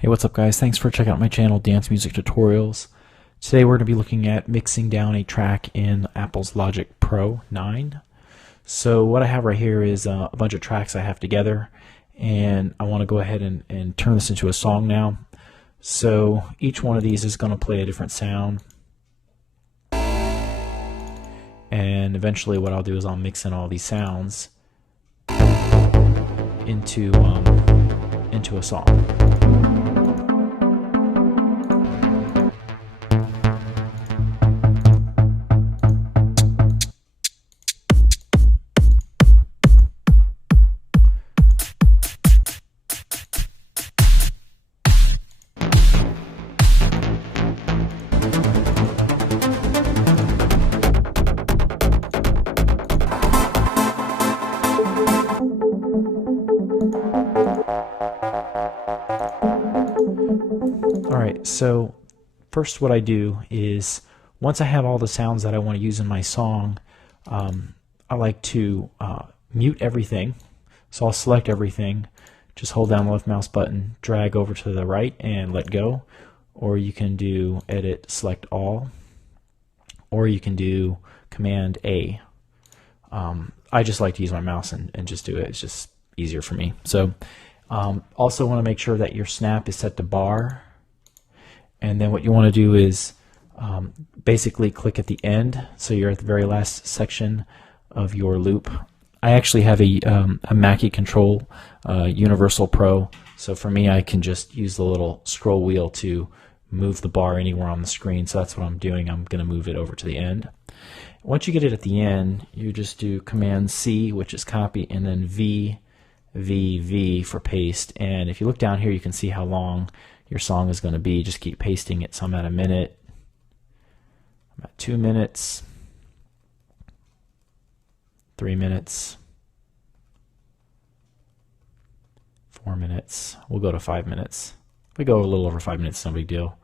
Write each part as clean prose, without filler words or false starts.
Hey, what's up guys? Thanks for checking out my channel, Dance Music Tutorials. Today we're going to be looking at mixing down a track in Apple's Logic Pro 9. So what I have right here is a bunch of tracks I have together, and I want to go ahead and turn this into a song now. So each one of these is going to play a different sound. And eventually what I'll do is I'll mix in all these sounds into a song. Alright, so first what I do is once I have all the sounds that I want to use in my song, I like to mute everything. So I'll select everything, just hold down the left mouse button, drag over to the right and let go. Or you can do edit, select all, or you can do Command A. I just like to use my mouse and just do it. It's just easier for me. So also want to make sure that your snap is set to bar. And then what you want to do is basically click at the end, so you're at the very last section of your loop. I actually have a Mackie Control Universal Pro, so for me I can just use the little scroll wheel to move the bar anywhere on the screen, so that's what I'm doing. I'm going to move it over to the end. Once you get it at the end, you just do Command C, which is copy, and then V for paste. And if you look down here, you can see how long your song is going to be. Just keep pasting it. So I'm at a minute, I'm at 2 minutes, 3 minutes, 4 minutes. We'll go to 5 minutes. If we go a little over 5 minutes, no big deal.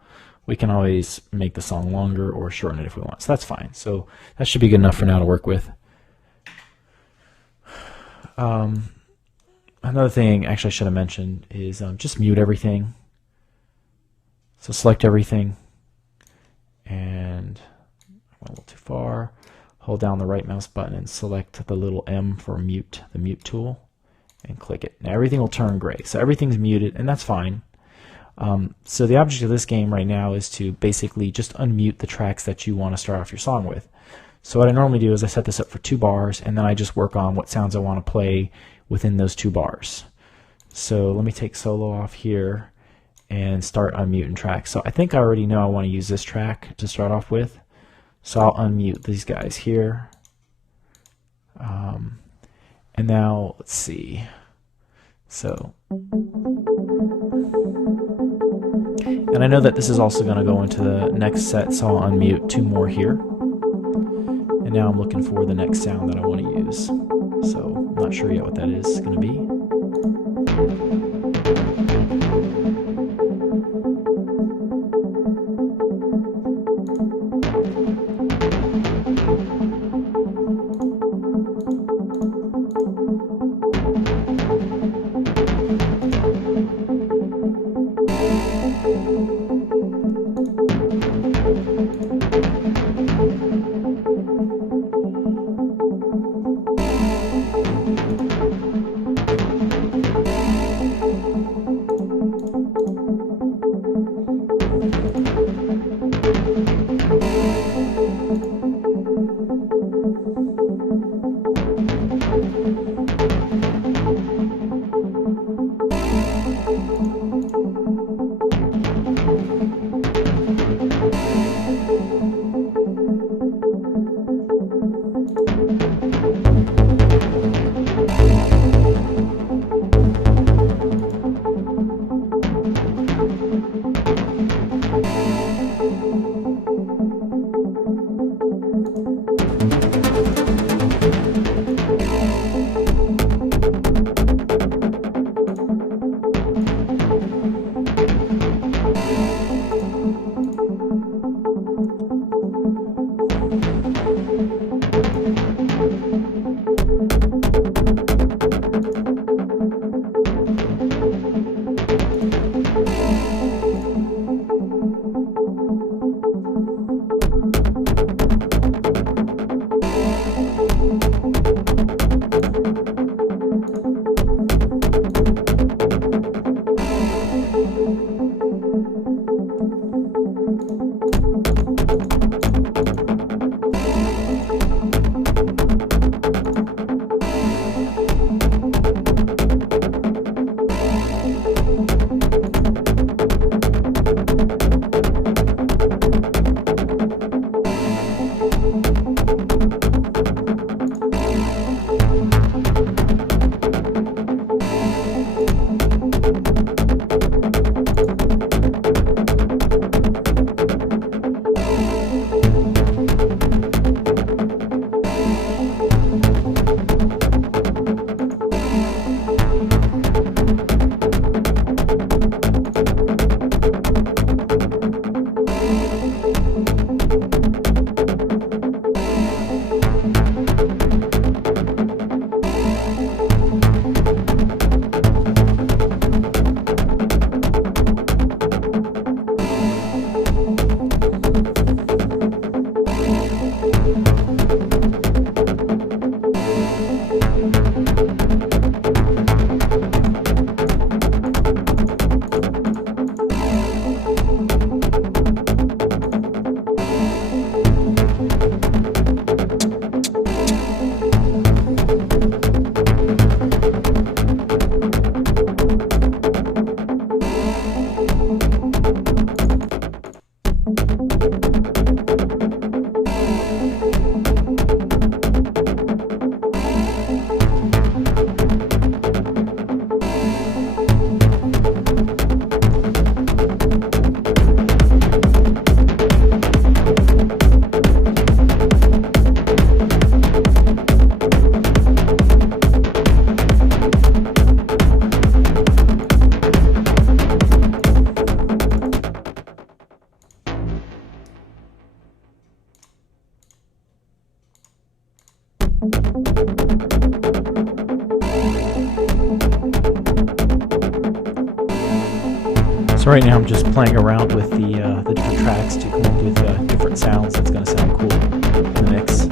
We can always make the song longer or shorten it if we want. So that's fine. So that should be good enough for now to work with. Another thing actually I should have mentioned is just mute everything. So select everything, and I went a little too far. Hold down the right mouse button and select the little M for mute, the mute tool, and click it. Now everything will turn gray. So everything's muted, and that's fine. So the object of this game right now is to basically just unmute the tracks that you want to start off your song with. So what I normally do is I set this up for 2 bars, and then I just work on what sounds I want to play within those 2 bars. So let me take solo off here and start unmuting tracks. So I think I already know I want to use this track to start off with. So I'll unmute these guys here. And now let's see. So, and I know that this is also going to go into the next set, so I'll unmute 2 more here. And now I'm looking for the next sound that I want to use. So I'm not sure yet what that is going to be. So right now I'm just playing around with the different tracks to come up with different sounds that's going to sound cool in the mix.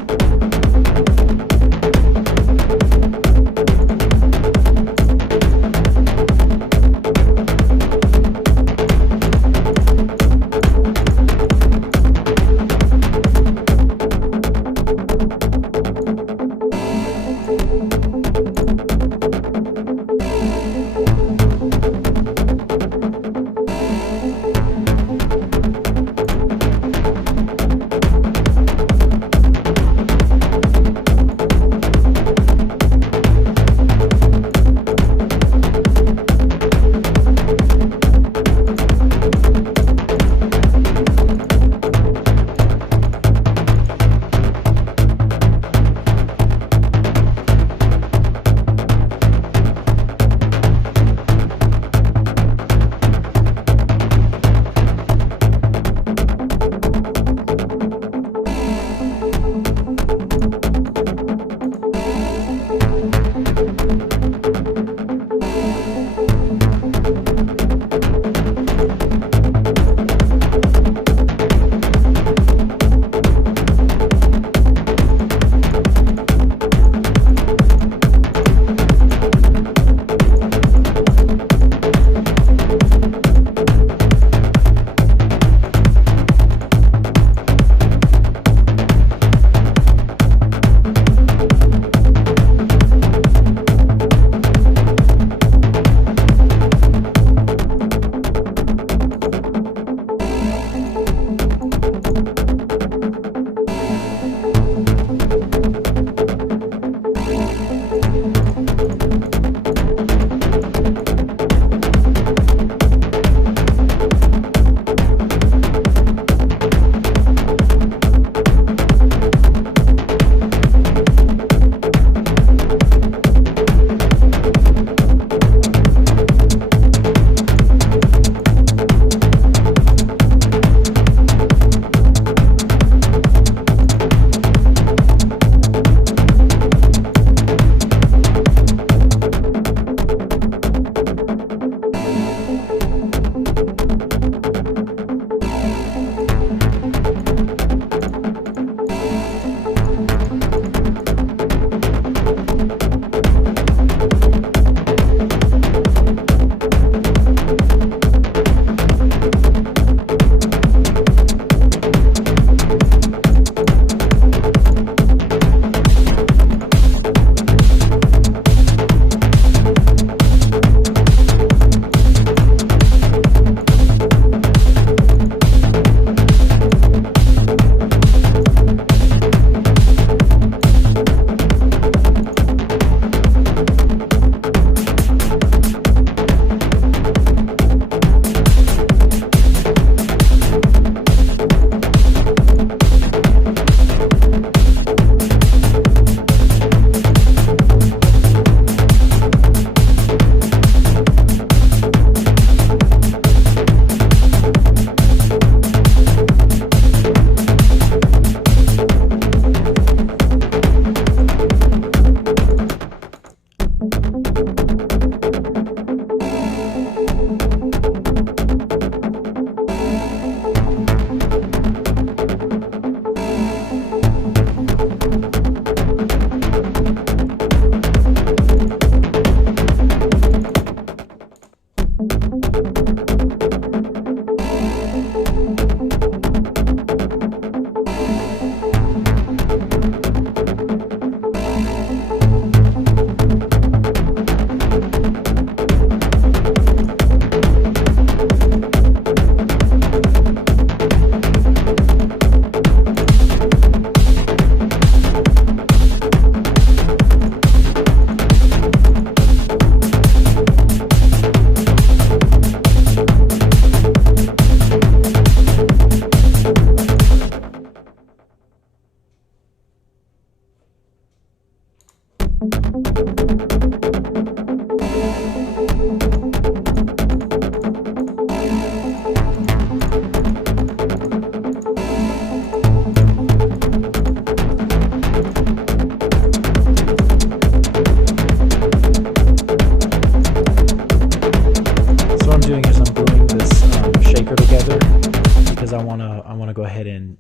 because I wanna go ahead and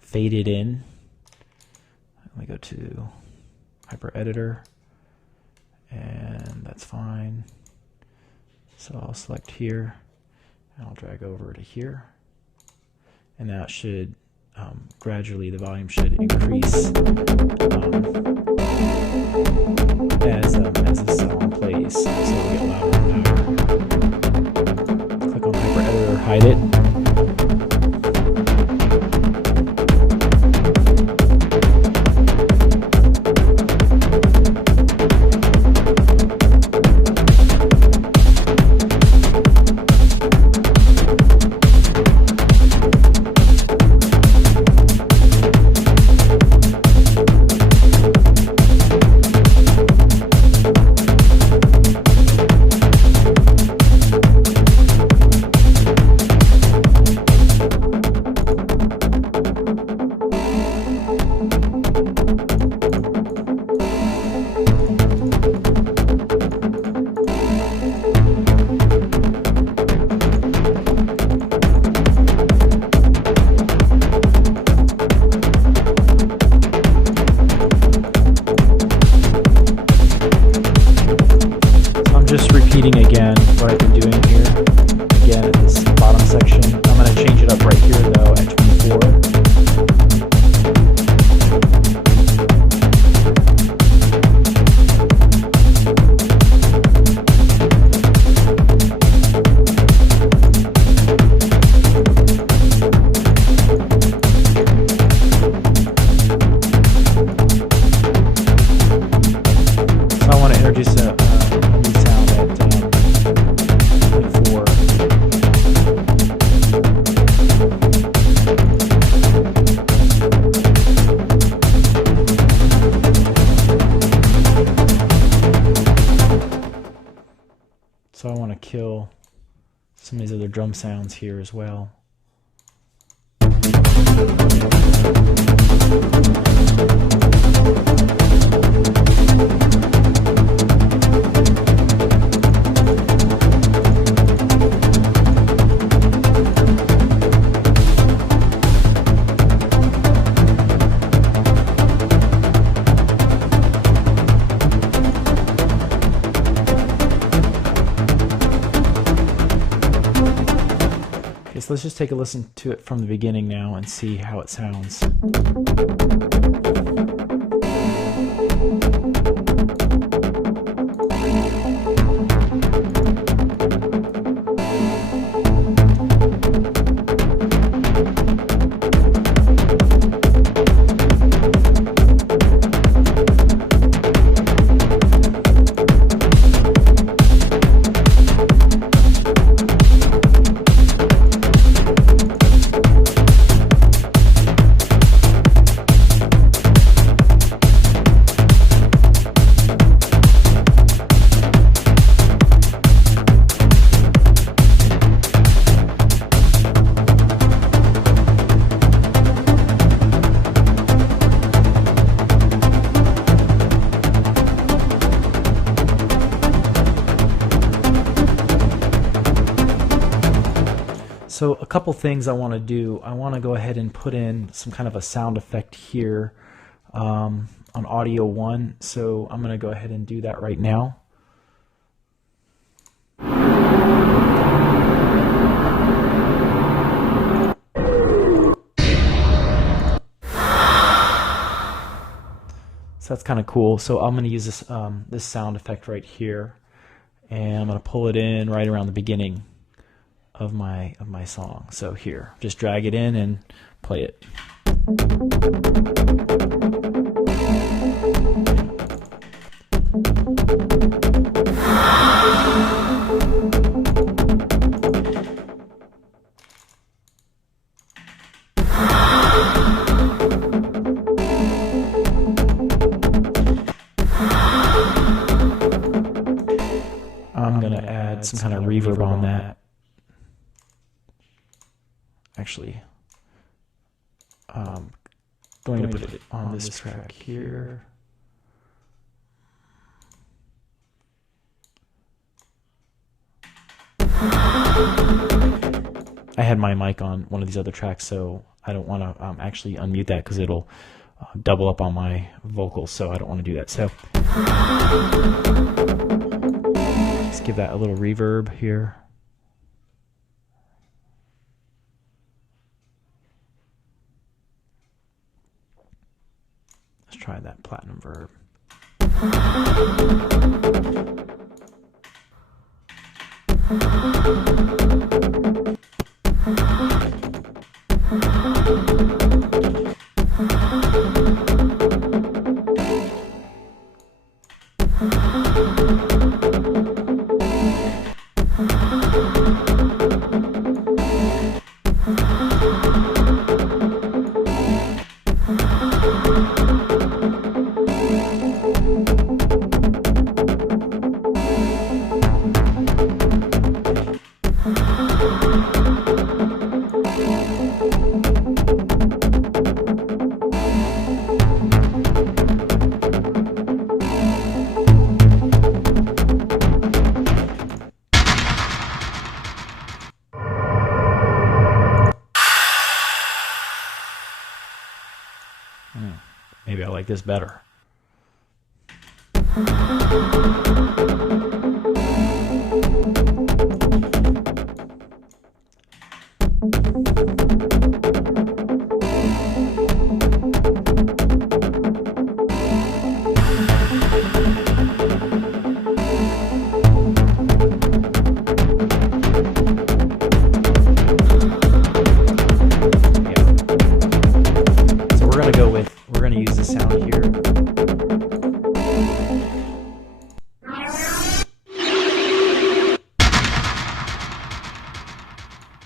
fade it in. Let me go to Hyper Editor, and that's fine. So I'll select here, and I'll drag over to here, and now it should gradually, the volume should increase as the song plays. So it'll get louder and louder. Click on Hyper Editor, hide it. Repeating again what I've been doing here. Again, at this bottom section, I'm going to change it up right here though at 24. So I want to introduce a new sound at 24. So I want to kill some of these other drum sounds here as well. So let's just take a listen to it from the beginning now and see how it sounds. So a couple things I want to do. I want to go ahead and put in some kind of a sound effect here on audio 1. So I'm going to go ahead and do that right now. So that's kind of cool. So I'm going to use this this sound effect right here, and I'm going to pull it in right around the beginning of my song. So here, just drag it in and play it. I'm going to add some kind of reverb on that. Actually, going to put it on this track here. I had my mic on one of these other tracks, so I don't want to actually unmute that because it'll double up on my vocals, so I don't want to do that. So let's give that a little reverb here. Let's try that platinum verb. Maybe I like this better. We're going to use the sound here.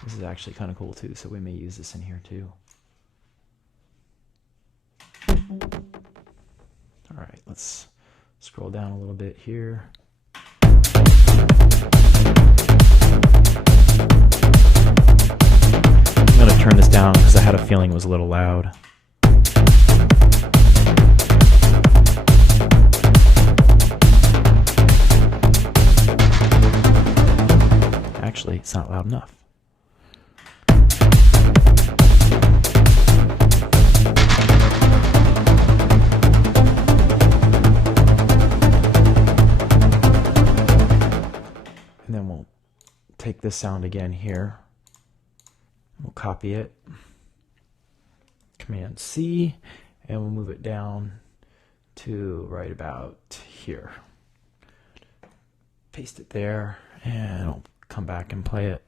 This is actually kind of cool too, so we may use this in here too. All right, let's scroll down a little bit here. I'm going to turn this down because I had a feeling it was a little loud. Actually, it's not loud enough. And then we'll take this sound again here. We'll copy it. Command C, and we'll move it down to right about here. Paste it there, and I'll come back and play it.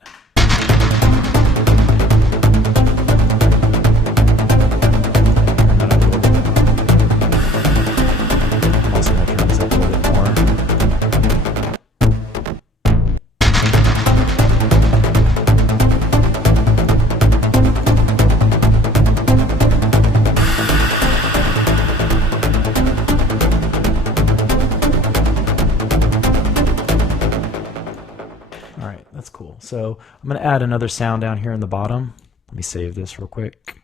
I'm also going to turn this up a little bit more. That's cool. So I'm going to add another sound down here in the bottom. Let me save this real quick.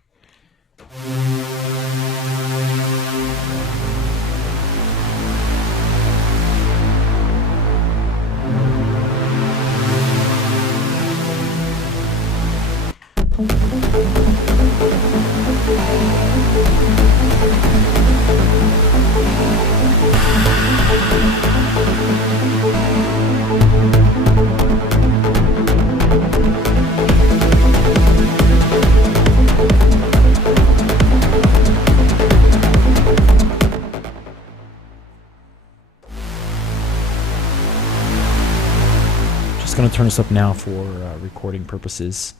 Just going to turn this up now for recording purposes.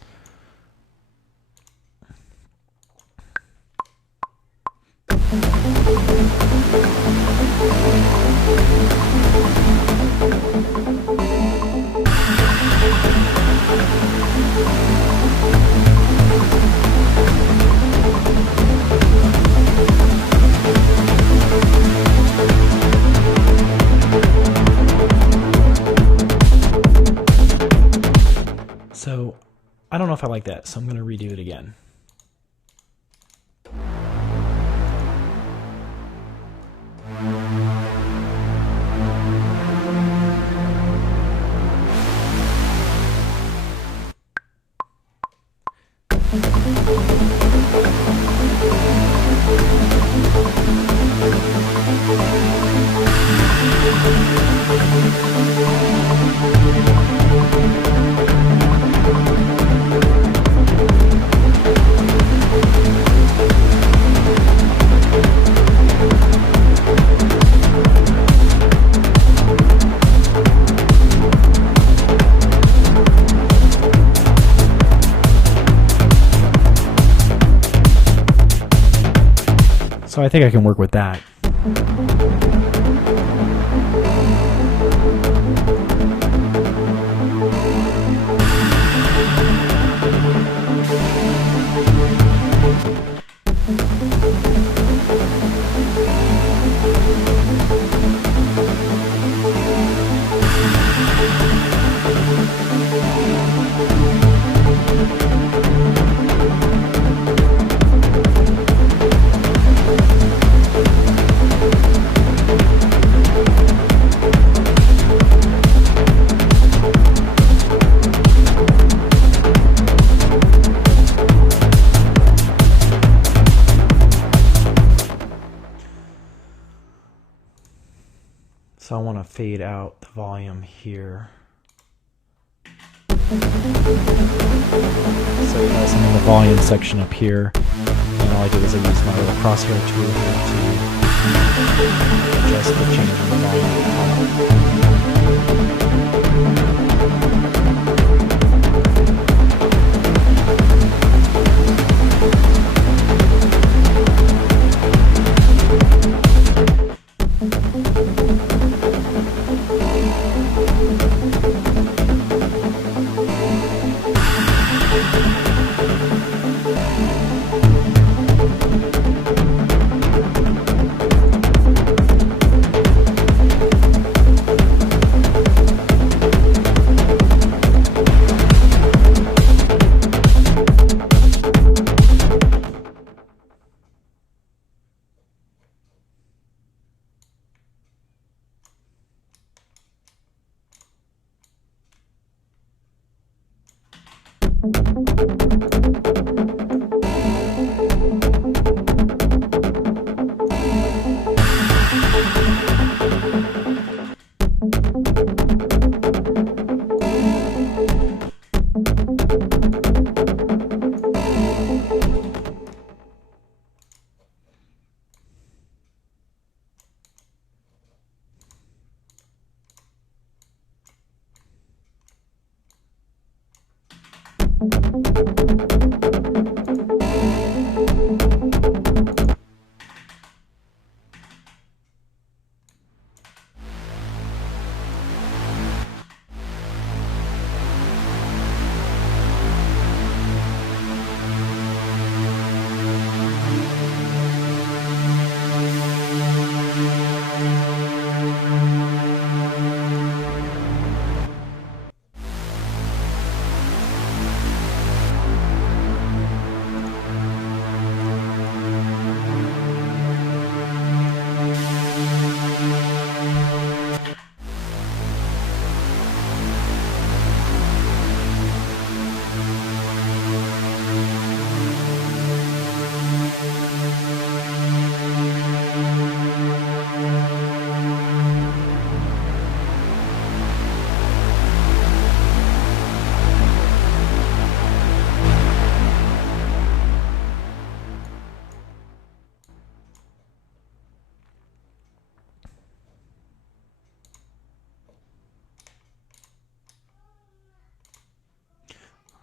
So I don't know if I like that, so I'm going to redo it again. So I think I can work with that. So I want to fade out the volume here. So as I'm in the volume section up here, and all I do is I use my little crosshair tool here to adjust the change in the volume.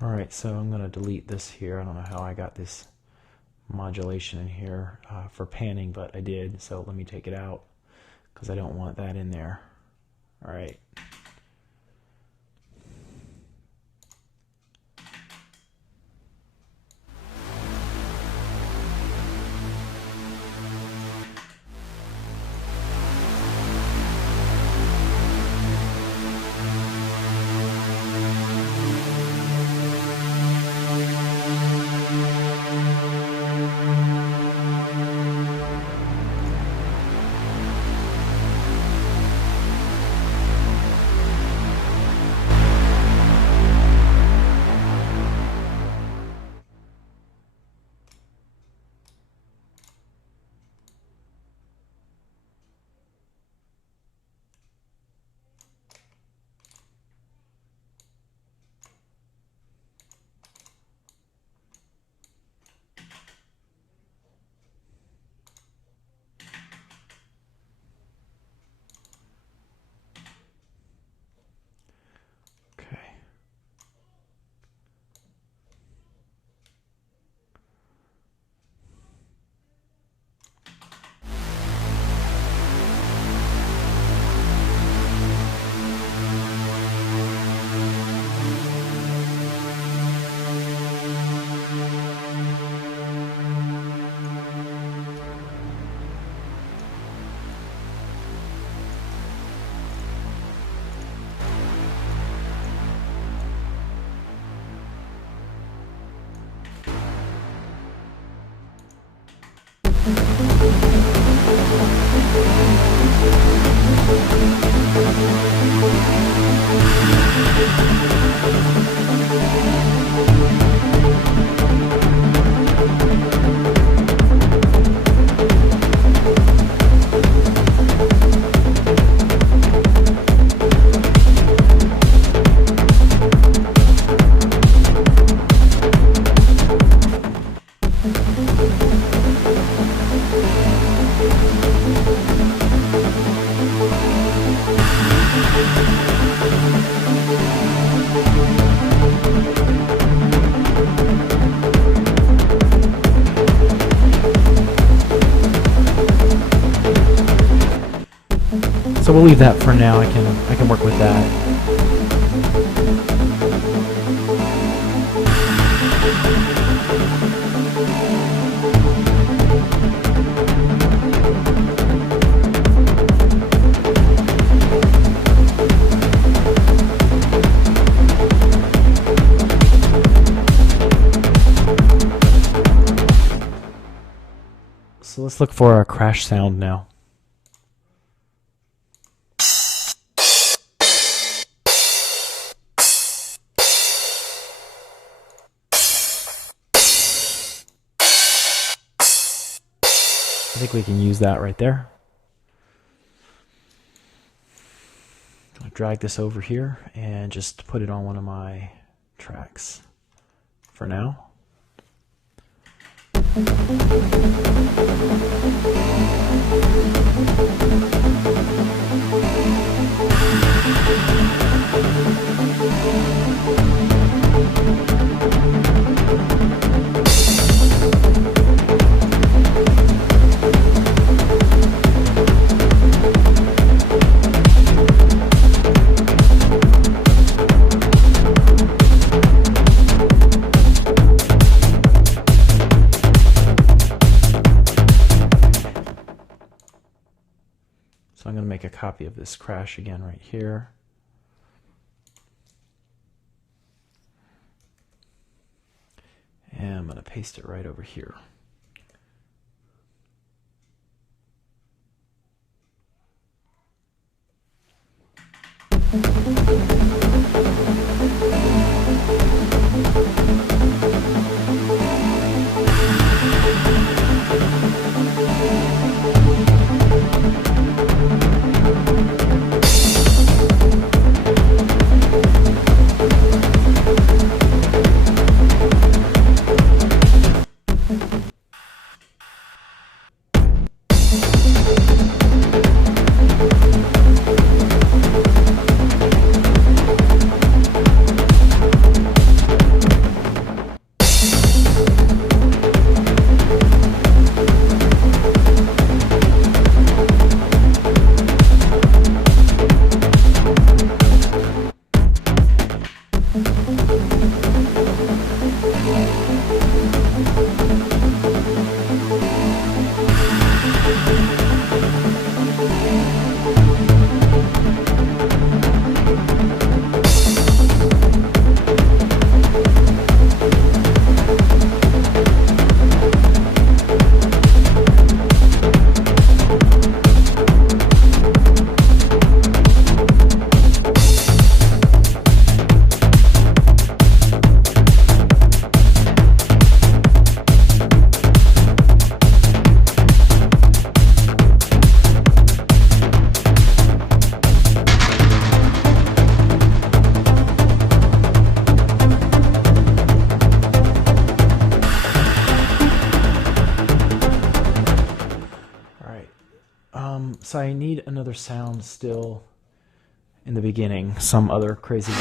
Alright, so I'm going to delete this here. I don't know how I got this modulation in here for panning, but I did, so let me take it out because I don't want that in there. Alright. So we'll leave that for now. I can work with that. So let's look for a crash sound now. I think we can use that right there. I'll drag this over here and just put it on one of my tracks for now. So I'm going to make a copy of this crash again right here. And I'm going to paste it right over here. So I need another sound still in the beginning, some other crazy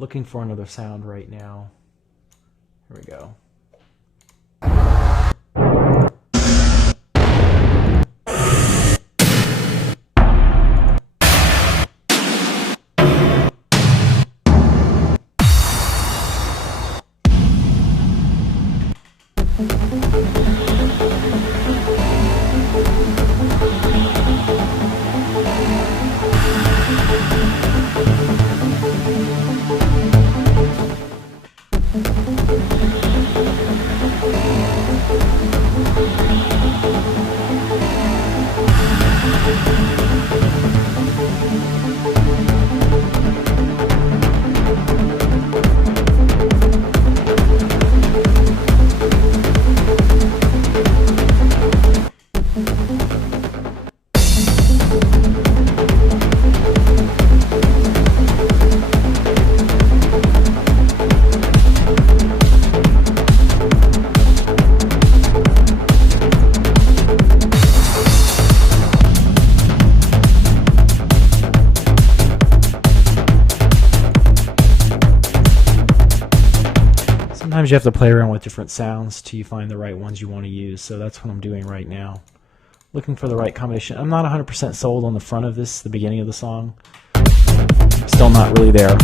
Looking for another sound right now. Here we go. Sometimes you have to play around with different sounds till you find the right ones you want to use, so that's what I'm doing right now. Looking for the right combination. I'm not 100% sold on the front of this, the beginning of the song. Still not really there.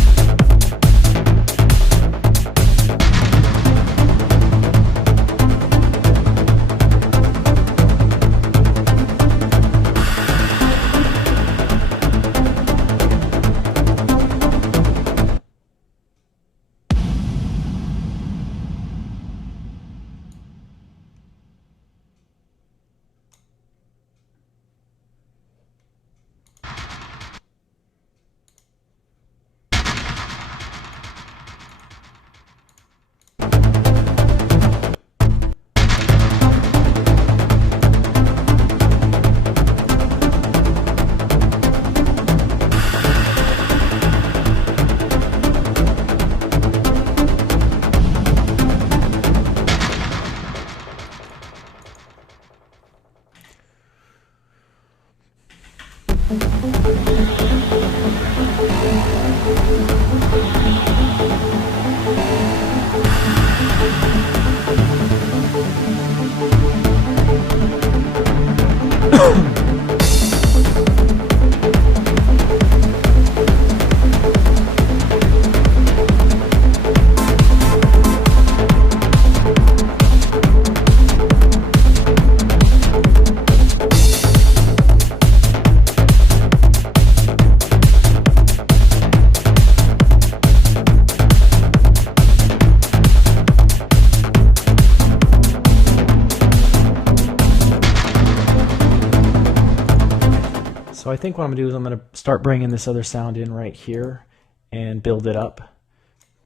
So I think what I'm going to do is I'm going to start bringing this other sound in right here and build it up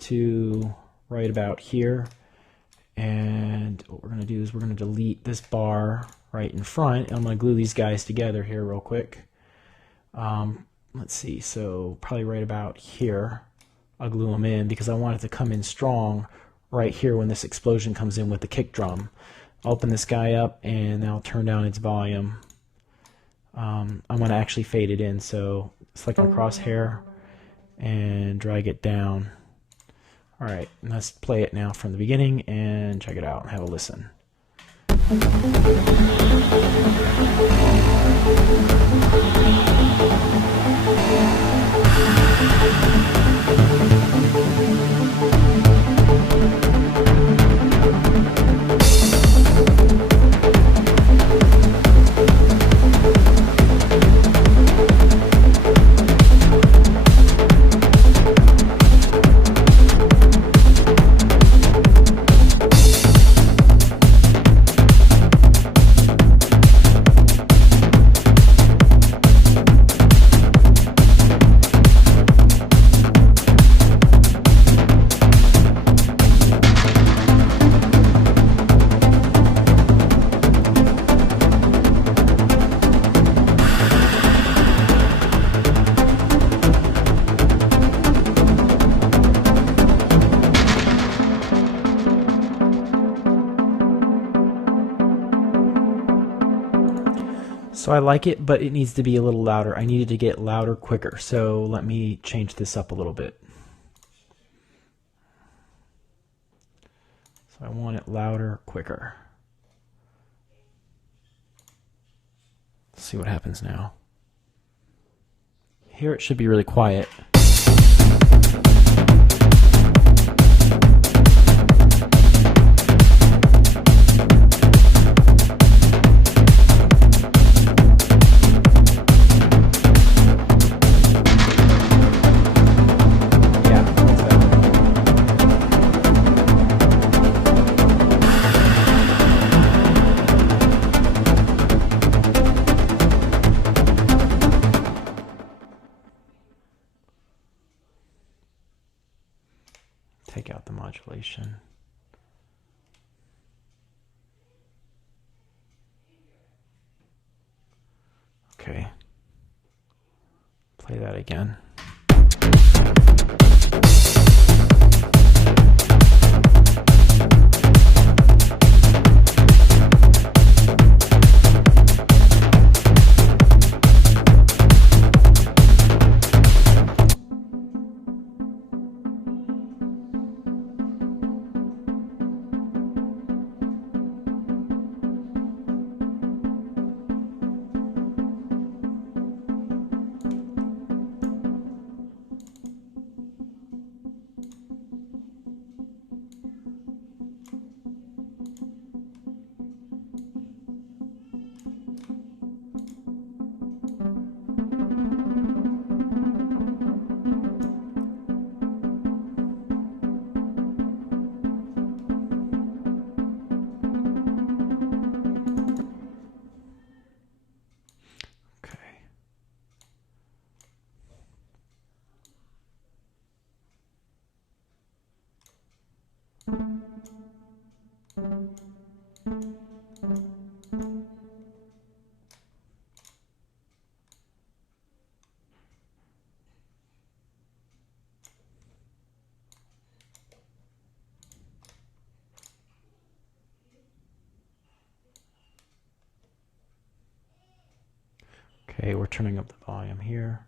to right about here. And what we're going to do is we're going to delete this bar right in front. And I'm going to glue these guys together here real quick. Let's see, so probably right about here I'll glue them in because I want it to come in strong right here when this explosion comes in with the kick drum. I'll open this guy up and I'll turn down its volume. I'm going to actually fade it in, so select my crosshair and drag it down. Alright, let's play it now from the beginning and check it out and have a listen. So I like it, but it needs to be a little louder. I needed to get louder quicker, so let me change this up a little bit. So I want it louder, quicker. Let's see what happens now. Here it should be really quiet. Take out the modulation. Okay. Play that again. Okay, we're turning up the volume here.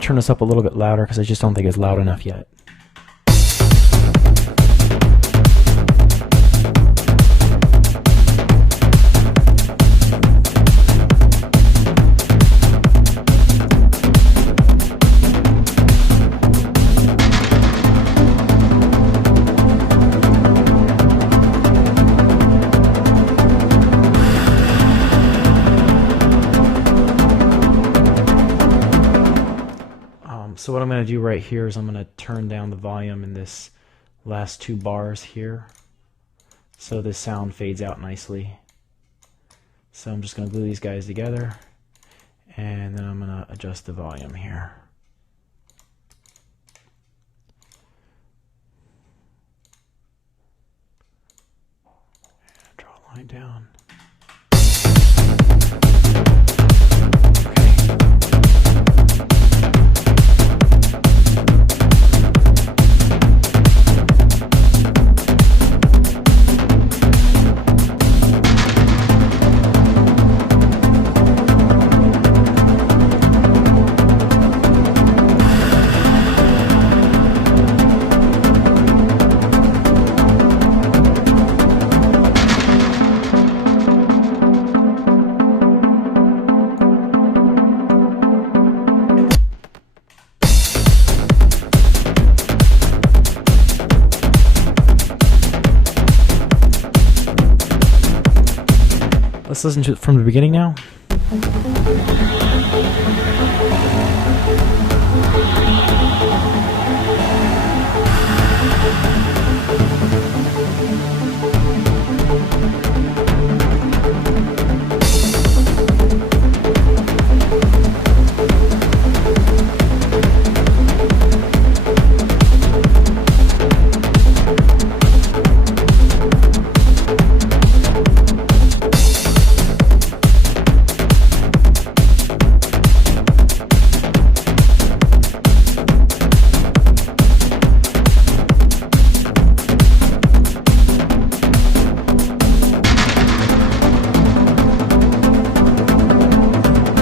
want to turn this up a little bit louder because I just don't think it's loud enough yet. So what I'm going to do right here is I'm going to turn down the volume in this last 2 bars here so this sound fades out nicely. So I'm just going to glue these guys together, and then I'm going to adjust the volume here. Draw a line down. Let's listen to it from the beginning now.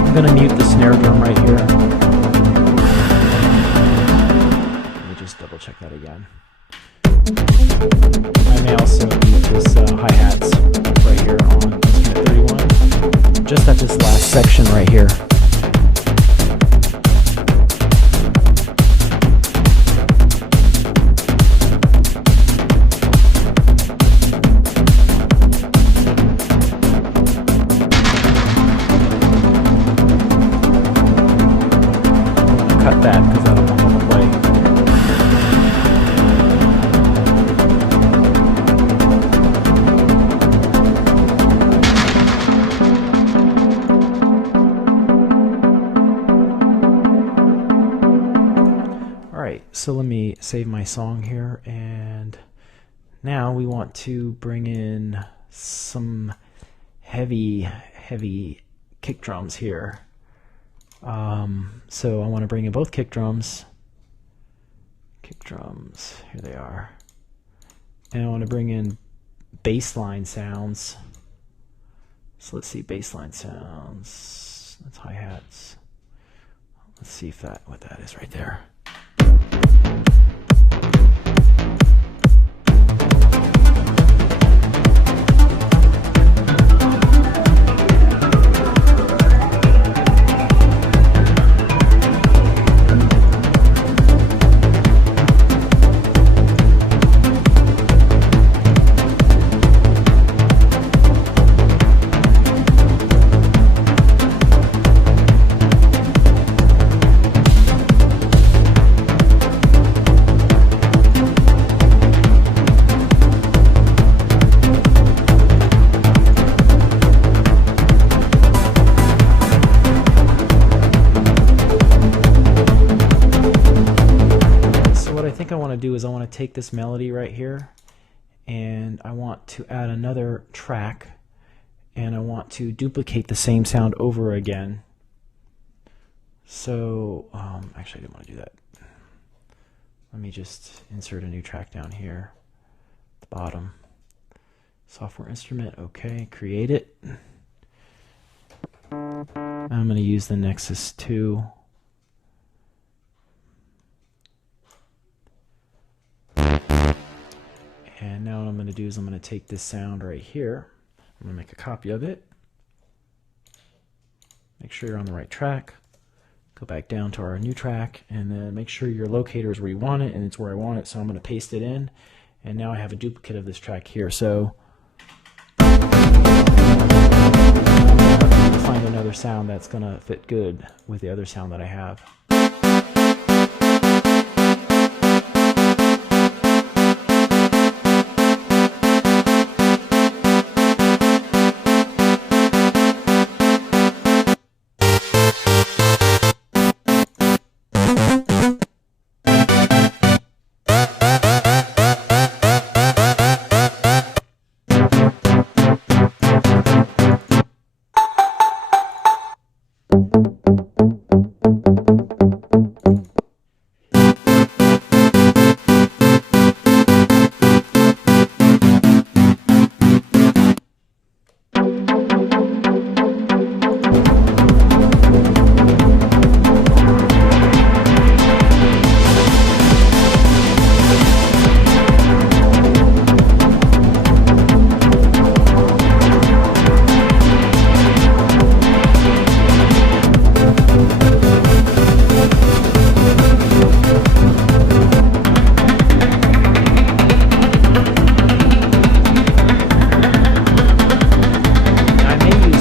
I'm going to mute the snare drum right here. Let me just double check that again. I may also mute this hi-hats right here on instrument 31, just at this last section right here. Cut that because I don't want to play. Alright, so let me save my song here, and now we want to bring in some heavy kick drums here. So I want to bring in both kick drums, here they are, and I want to bring in bass line sounds. So let's see, bass line sounds, that's hi-hats. Let's see if what that is right there. I want to do is I want to take this melody right here and I want to add another track, and I want to duplicate the same sound over again. So actually I didn't want to do that. Let me just insert a new track down here at the bottom. Software instrument, okay, create it. I'm going to use the Nexus 2. And now what I'm going to do is I'm going to take this sound right here. I'm going to make a copy of it. Make sure you're on the right track. Go back down to our new track, and then make sure your locator is where you want it, and it's where I want it, so I'm going to paste it in. And now I have a duplicate of this track here. So find another sound that's going to fit good with the other sound that I have.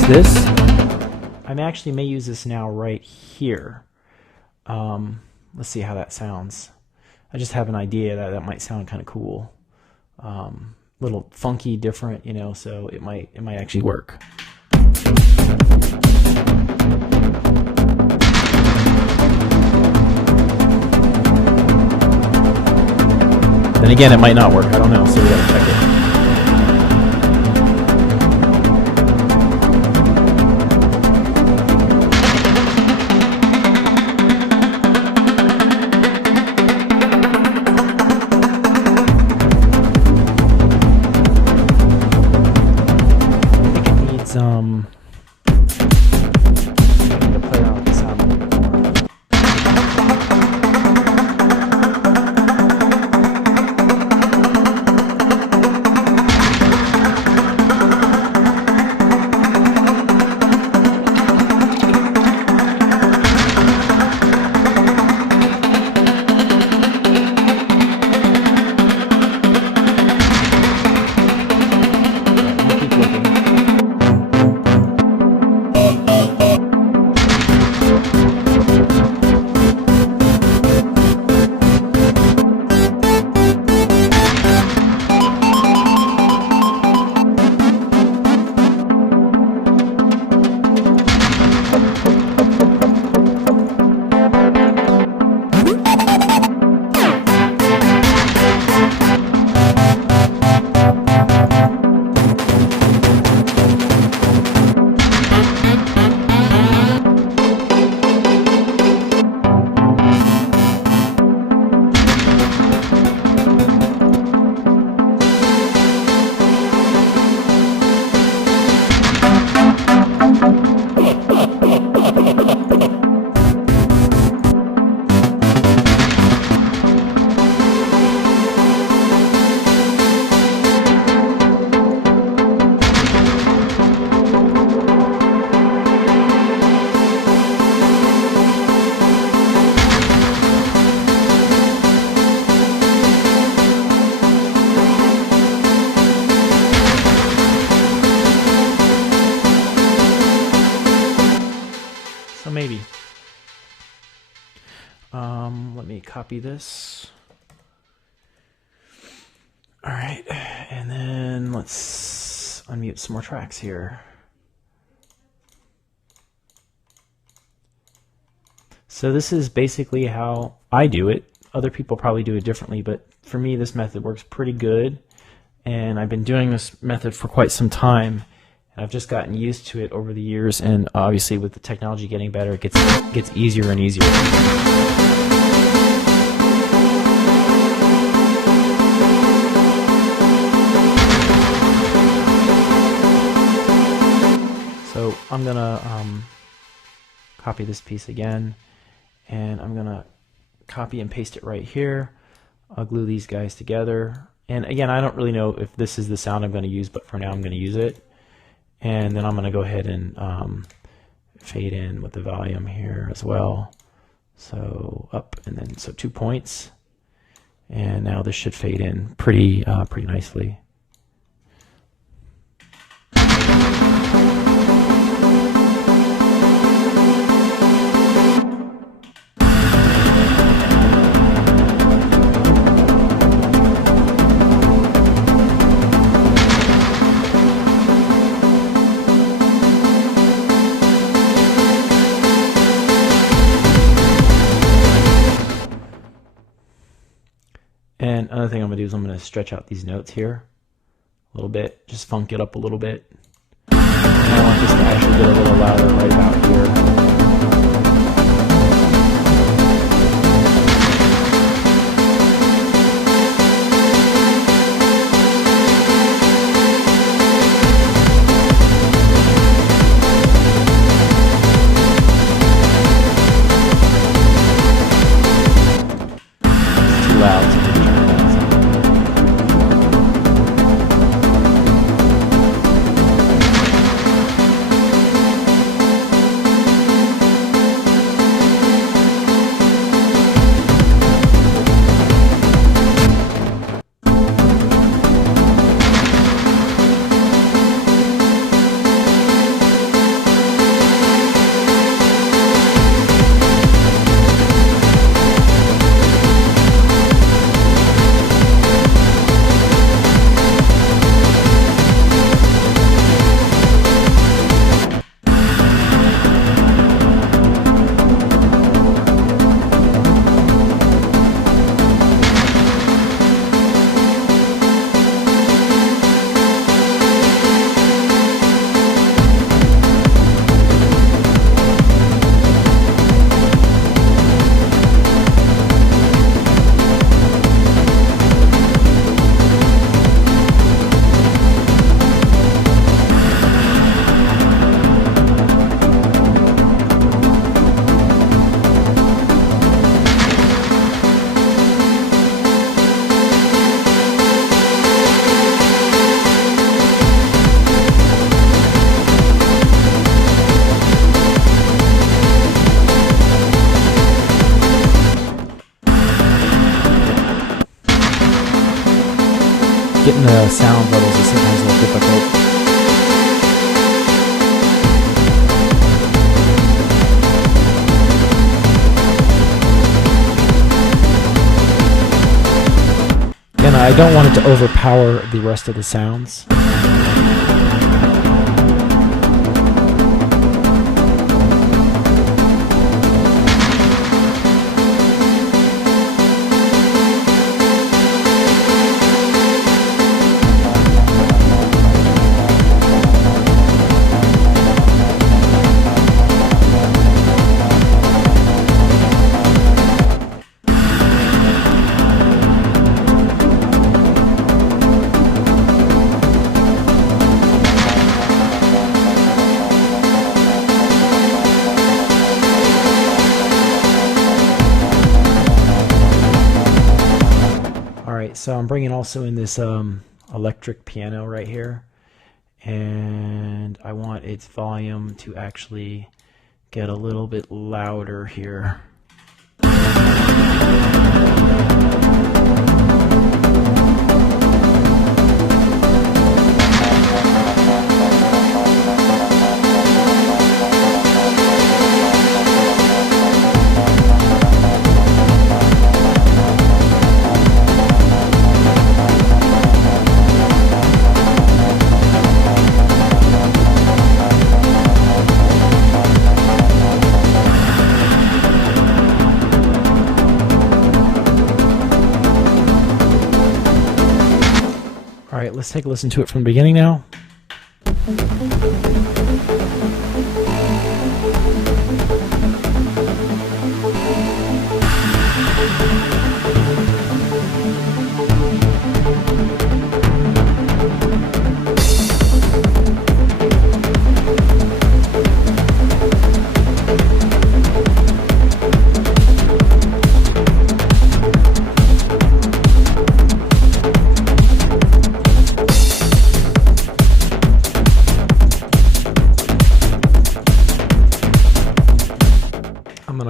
This, I actually may use this now right here. Let's see how that sounds. I just have an idea that that might sound kind of cool, little funky, different, you know. So it might actually work. Then again, it might not work. I don't know. So we gotta check it. Maybe. Let me copy this. All right, and then let's unmute some more tracks here. So this is basically how I do it. Other people probably do it differently, but for me this method works pretty good, and I've been doing this method for quite some time. I've just gotten used to it over the years, and obviously with the technology getting better, it gets easier and easier. So I'm gonna copy this piece again, and I'm gonna copy and paste it right here. I'll glue these guys together, And again, I don't really know if this is the sound I'm going to use, but for now I'm going to use it. And then I'm going to go ahead and fade in with the volume here as well. So up and then so 2 points. And now this should fade in pretty nicely. And another thing I'm going to do is I'm going to stretch out these notes here a little bit, just funk it up a little bit. And I want this to actually get a little louder right about here. It's too loud. So getting the sound levels is sometimes a little difficult. And I don't want it to overpower the rest of the sounds. So I'm bringing also in this electric piano right here, and I want its volume to actually get a little bit louder here. All right, let's take a listen to it from the beginning now.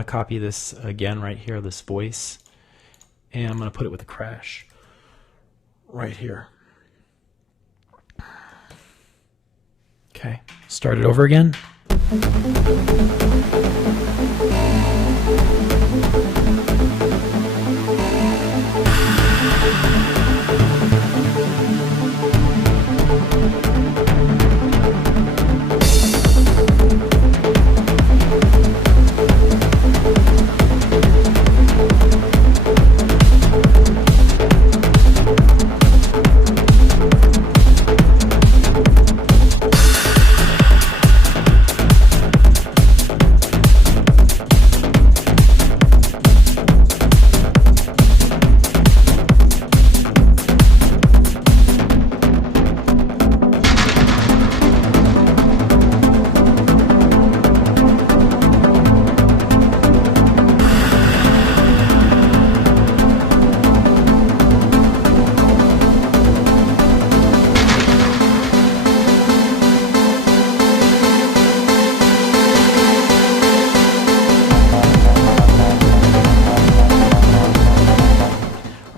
copy this again right here, this voice, and I'm going to put it with a crash right here. Okay, start it over again.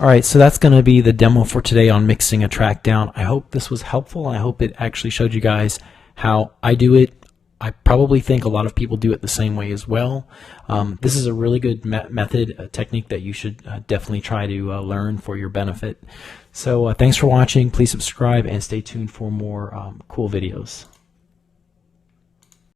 Alright, so that's going to be the demo for today on mixing a track down. I hope this was helpful, and I hope it actually showed you guys how I do it. I probably think a lot of people do it the same way as well. This is a really good method, a technique that you should definitely try to learn for your benefit. So thanks for watching. Please subscribe and stay tuned for more cool videos.